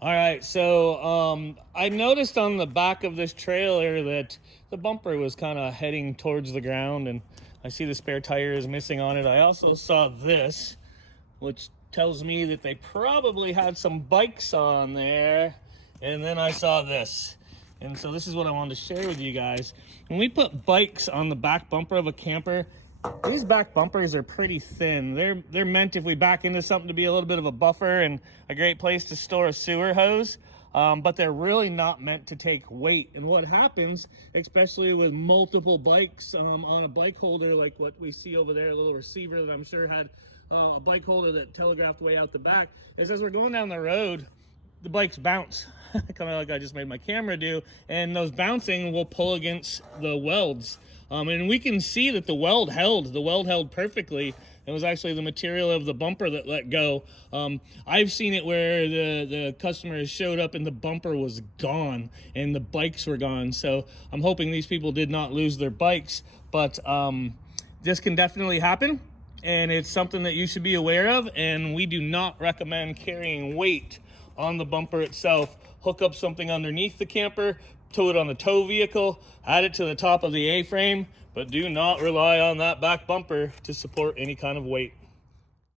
All right, so I noticed on the back of this trailer that the bumper was kind of heading towards the ground, and I see the spare tire is missing on it. I also saw this, which tells me that they probably had some bikes on there, and then I saw this. And so this is what I wanted to share with you guys. When we put bikes on the back bumper of a camper, these back bumpers are pretty thin. They're meant, if we back into something, to be a little bit of a buffer and a great place to store a sewer hose. But they're really not meant to take weight. And what happens, especially with multiple bikes on a bike holder, like what we see over there, a little receiver that I'm sure had a bike holder that telegraphed way out the back, is as we're going down the road, the bikes bounce, kind of like I just made my camera do, and those bouncing will pull against the welds. And we can see that the weld held perfectly. It was actually the material of the bumper that let go. I've seen it where the customer showed up and the bumper was gone and the bikes were gone. So I'm hoping these people did not lose their bikes, but this can definitely happen. And it's something that you should be aware of. And we do not recommend carrying weight on the bumper itself. Hook up something underneath the camper, tow it on the tow vehicle, add it to the top of the A-frame, but do not rely on that back bumper to support any kind of weight.